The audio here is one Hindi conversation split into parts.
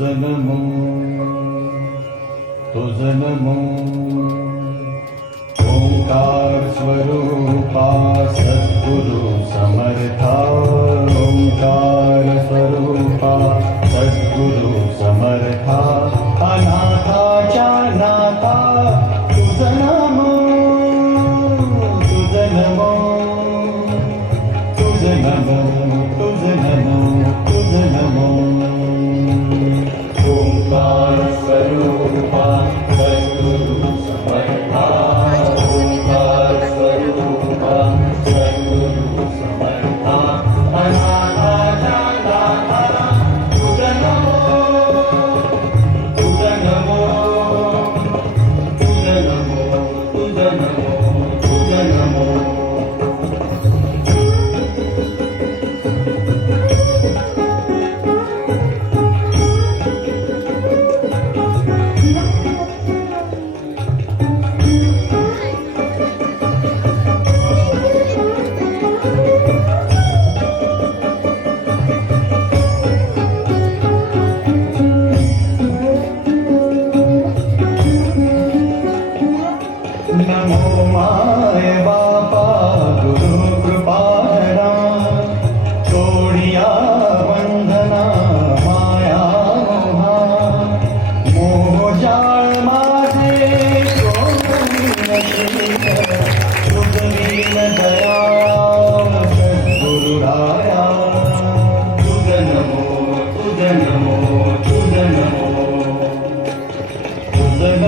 જનમો તો જનમો ઓંકાર સ્વરૂપા સદગુરુ સમર્થા ઓંકાર સ્વરૂપા સદગુરુ नमो माय बापा गुरु चोड़िया वंदना माया मोहा मोह जाळ माझे सुदलीन दया सद्गुरु नमो तुद नमो तुद नमो तुद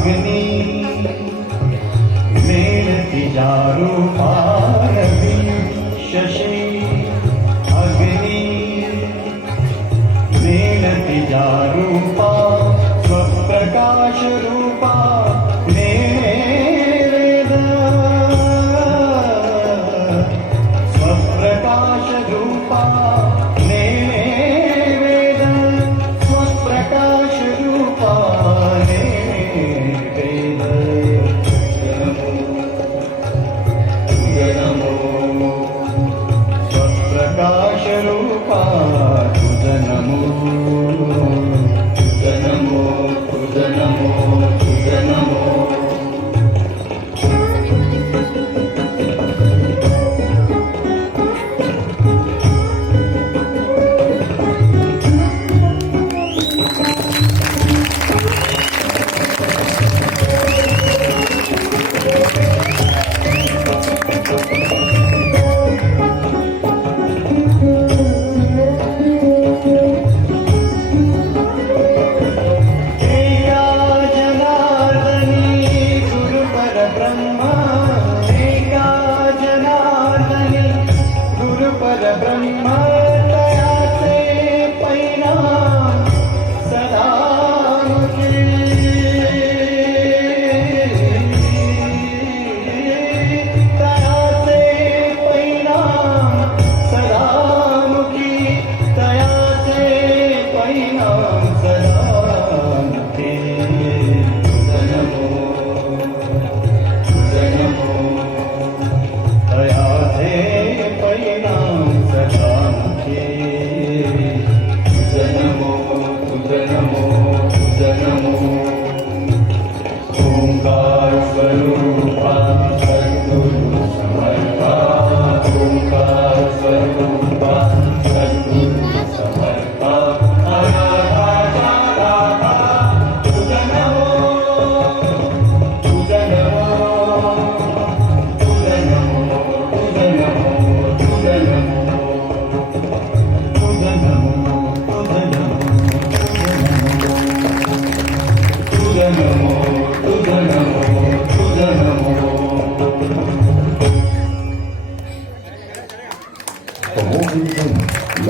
अग्नि मेरे जारू पा